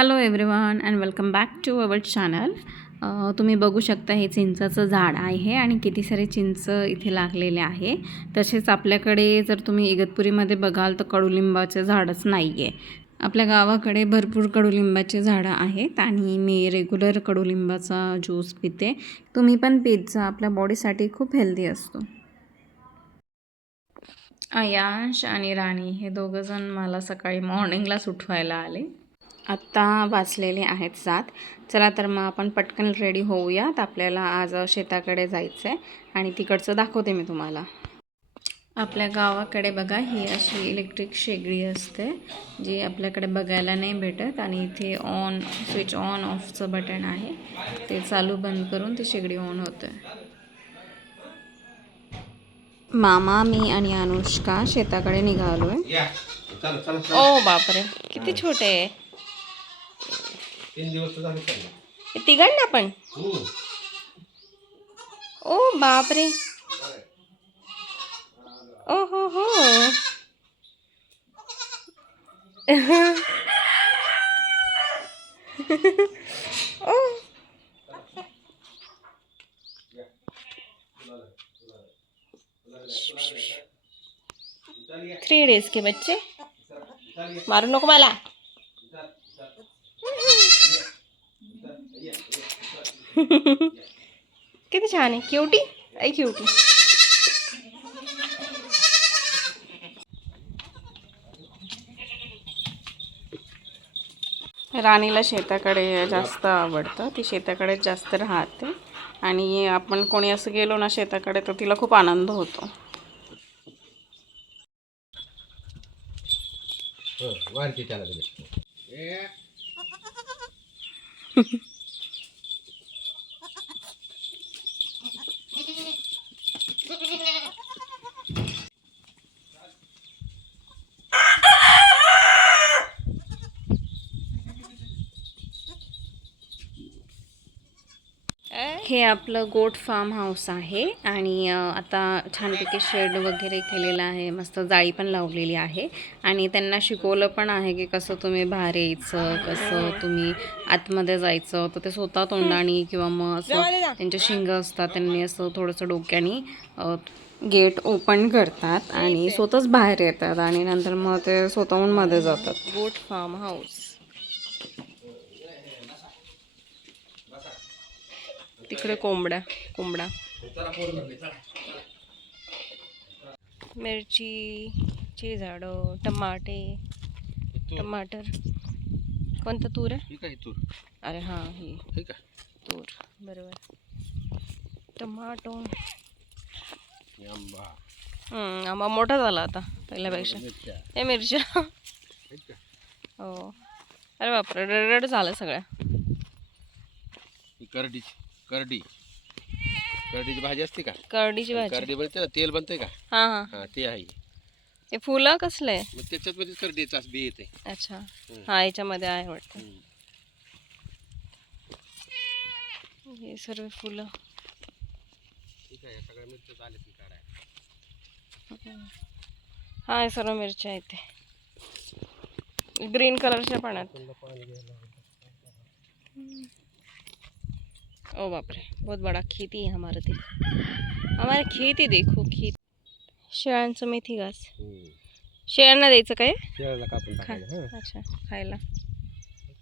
Hello everyone and welcome back to our channel. तुम्ही बघू शकता हे चिंचाचं झाड आहे आणि किती सारे चिंच इथे लागलेले आहे. तसेच आपल्याकडे जर तुम्ही इगतपुरीमध्ये बघाल तर कडुलिंबाचे झाडच नाही आहे. आपल्या गावाकडे भरपूर कडुलिंबाचे झाडं आहेत आणि मी रेग्युलर कडुलिंबाचा ज्यूस पिते. तुम्ही पण पीत जा, आपल्या बॉडीसाठी खूप हेल्दी असतो. अयांश आणि राणी हे दोघंजण मला सकाळी मॉर्निंगलाच उठवायला आले. आत्ता वाजलेले आहेत 7. चला तर मग आपण पटकन रेडी होऊयात. आपल्याला आज शेताकडे जायचं आहे आणि तिकडचं दाखवते मी तुम्हाला. आपल्या गावाकडे बघा ही अशी इलेक्ट्रिक शेगडी असते जी आपल्याकडे बघायला नाही भेटत आणि इथे स्विच ऑन ऑफचं बटन आहे. ते चालू बंद करून ती शेगडी ऑन होते. मामा, मी आणि अनुष्का शेताकडे निघालोय. ओ बापरे, किती छोटे आहे. 3 दिवस झाले तिघांना पण. ओ बापरे. ओ हो हो. ओ 3 days के बच्चे, मारू नको मला. किती छान आहे, क्यूटी. ऐ क्यूटी. राणीला शेताकडे जास्त आवडतं, ती शेताकडे जास्त राहते आणि आपण कोणी असं गेलो ना शेताकडे तर तिला खूप आनंद होतो. वारती त्याला हे आपलं गोट फार्म हाऊस आहे आणि आता छानपैकी शेड वगैरे केलेलं आहे, मस्त जाळी पण लावलेली आहे आणि त्यांना शिकवलं पण आहे की कसं तुम्ही बाहेर यायचं, कसं तुम्ही आतमध्ये जायचं. तर ते स्वतः तोंडाने किंवा मग असं त्यांचे शिंगं असतात, त्यांनी असं थोडंसं डोक्याने गेट ओपन करतात आणि स्वतःच बाहेर येतात आणि नंतर मग ते स्वतःहून मध्ये जातात. Goat farm house. तिकडे कोंबडा. मिरचीची झाडं, टमाटर. कोणतं तूर आहे? तूर. अरे हां, ही ठीक आहे तूर, बरोबर. टमाटो. आंबा मोठा झाला आता पहिल्यापेक्षा. हे मिरच्या. हो. अरे बापरे, रेड झालं सगळ्या. करडीची भाजी असते का? करडीची भाजी. करडी बनते ना, तेल बनते का? हां. हा, ते आहे. हे फुलं कसले? मग त्याच्यात मध्ये करडीचा बी येते. अच्छा, हा याच्यामध्ये आहे वाटतं. हे सर्व फुलं. ठीक आहे, सगळ्या मिरच्या झाले की काढाय. हा, हे सर्व मिरच्या आहेत, ग्रीन कलरच्या पाण्यात. ओ बापरे, बहुत बड़ा खेती है हमारे खेती देखो, खेती. शेळ्यांचं मेथी घास. शेळ्यांना द्यायचं काय? शेळ्याला कापून टाकायचं. अच्छा, खायला.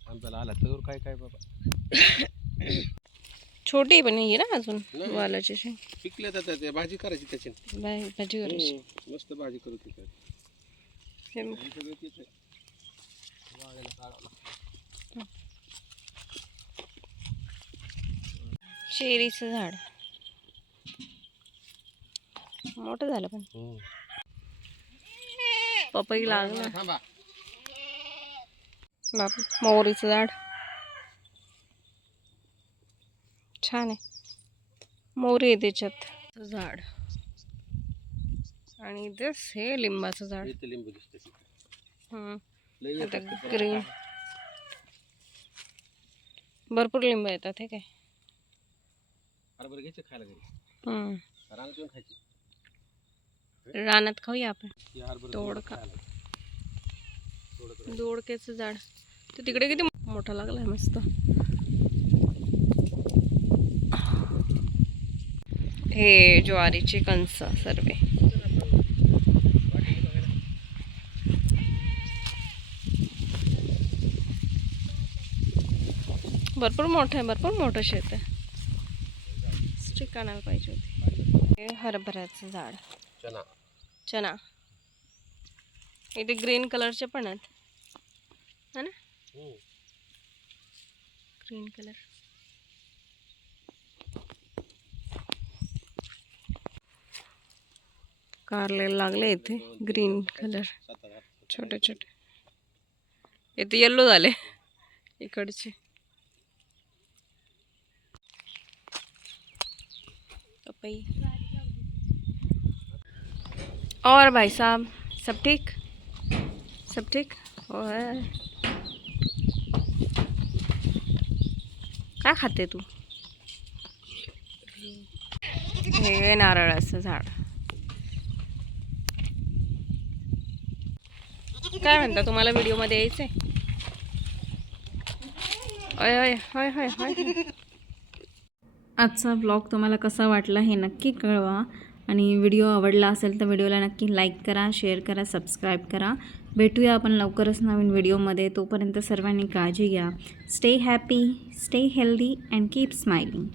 आमच्याला आला तर काय काय बाबा. छोटी पण आहे ना अजून वालाची. पिकले तर ते भाजी करायची त्याची. भाजी करायची. मस्त भाजी करू तिथे. चेरीचं झाड मोठं झालं पण. पपई लागला. बापू, मोहरीचं झाड छान आहे, मोहरी आहे त्याच्यात. झाड आणि दिस हे लिंबाचं झाड. लिंबू दिसते. आता ग्रीन. भरपूर लिंब येतात. हे काय हरभरा घ्यायचे खायला घरी. रानात येऊन खायची. रानात खाऊया आपण. दोडक्याचं झाड. ते तिकडे किती मोठा लागलाय मस्त. हे ज्वारीचे कणस सर्व. भरपूर मोठं शेत आहे. स्टिक आणायला पाहिजे होती. हे हरभऱ्याचं झाड, चना. इथे ग्रीन कलरचे पण आहेत है ना, ग्रीन कलर. कारले लागले इथे ग्रीन कलर, छोटे छोटे. इथे येल्लो झाले इकडचे. पपई. और भाई साहब सब ठीक, सब ठीक. और काय खाते तू? हे नारळाचं झाड. काय म्हणता, तुम्हाला व्हिडिओमध्ये यायचंय? होय होय होय होय होय. आजचा व्लॉग तुम्हाला कसा वाटला हे नक्की कळवा. आणि व्हिडिओ आवडला असेल तर व्हिडिओला नक्की लाईक करा, शेअर करा, सबस्क्राईब करा. भेटूया आपण लवकरच नवीन व्हिडिओमध्ये. तोपर्यंत सर्वांनी काळजी घ्या. Stay happy, stay healthy and keep smiling.